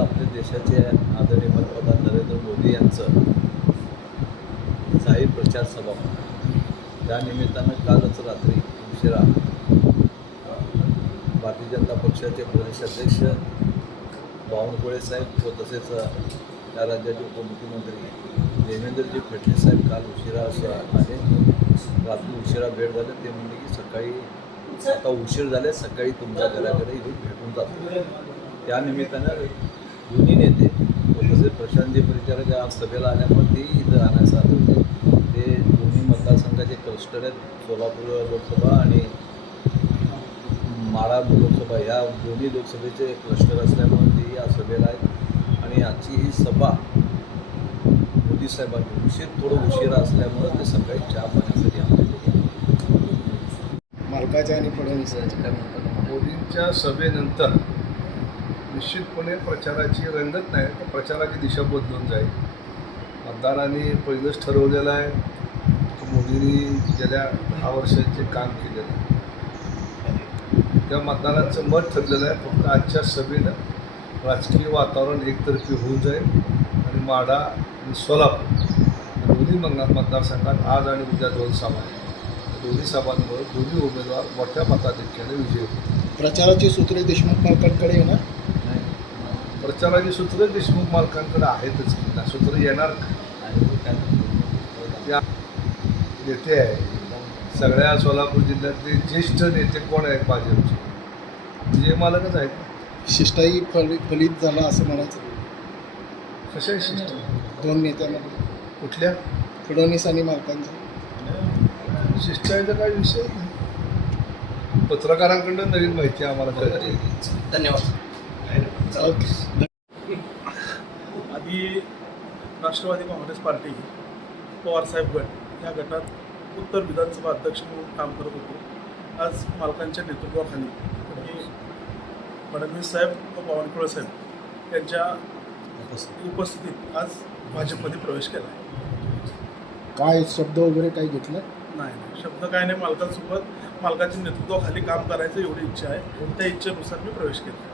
आपल्या देशाचे आदरणीय पंतप्रधान नरेंद्र मोदी यांचं जाहीर प्रचार सभा. त्या निमित्तानं कालच रात्री उशिरा भारतीय जनता पक्षाचे प्रदेशाध्यक्ष बावनकुळे साहेब व तसेच त्या राज्याचे उपमुख्यमंत्री देवेंद्रजी फडणवीस साहेब काल उशिरा असं आले रात्री उशिरा भेट झाले. ते म्हणले की सकाळी आता उशीर झाले. सकाळी तुमच्या घराकडे इथून भेटून जातो. त्यानिमित्तानं दोन्ही नेते व तसेच प्रशांतजी परिचारक आज सभेला आल्यामुळे तेही इथं राहण्यास आले होते. ते दोन्ही मतदारसंघाचे क्लस्टर आहेत सोलापूर लोकसभा आणि माळा लोकसभा. या दोन्ही लोकसभेचे क्लस्टर असल्यामुळे तेही या सभेला आहेत. आणि आजची ही सभा मोदी साहेबांनी उशीर थोडं उशिरा असल्यामुळं ते सकाळी चहा पाण्यासाठी आमच्या. मालकाच्या आणि फडणवीसांच्या काय म्हणतात? मोदींच्या सभेनंतर निश्चितपणे प्रचाराची रंगत नाही तर प्रचाराची दिशा बदलून जाईल. मतदारांनी पहिलंच ठरवलेलं आहे की मोदींनी गेल्या दहा वर्षांचे काम केलेलं आहे त्या मतदारांचं मत ठरलेलं आहे फक्त आजच्या सभेनं राजकीय वातावरण एकतर्फी होऊन जाईल आणि माडा आणि सोलापूर दोन्ही मतदार मतदारसंघात आज आणि उद्या दोन सभा आहेत. दोन्ही सभांमुळे दोन्ही उमेदवार मोठ्या मताधिक्याने विजयी होतील. प्रचाराची सूत्रे देशमुख मार्कांकडे येणार. प्रचाराची सूत्र देशमुख मालकांकडे आहेतच की ना सूत्र येणार काय त्या नेते आहे. सगळ्या सोलापूर जिल्ह्यातले ज्येष्ठ नेते कोण आहेत भाजपचे? विजय मालकच आहेत. शिष्टाई फल फलित झाला असं म्हणायचं. कशा शिष्ट दोन नेत्यामध्ये. कुठल्या? फडणवीस आणि मालकांचा. शिष्टाईचा काही विषय नाही. पत्रकारांकडून नवीन माहिती आम्हाला ओके आधी राष्ट्रवादी काँग्रेस पार्टी पवारसाहेब गट या गटात उत्तर विधानसभा अध्यक्ष म्हणून काम करत होतो. आज मालकांच्या नेतृत्वाखाली मी फडणवीस साहेब व बावनकुळे साहेब यांच्या उपस्थितीत आज भाजपमध्ये प्रवेश केला आहे काय शब्द वगैरे काही घेतलं? नाही नाही. शब्द काय नाही. मालकांसोबत मालकाच्या नेतृत्वाखाली काम करायचं एवढी इच्छा आहे. त्या इच्छेनुसार मी प्रवेश केला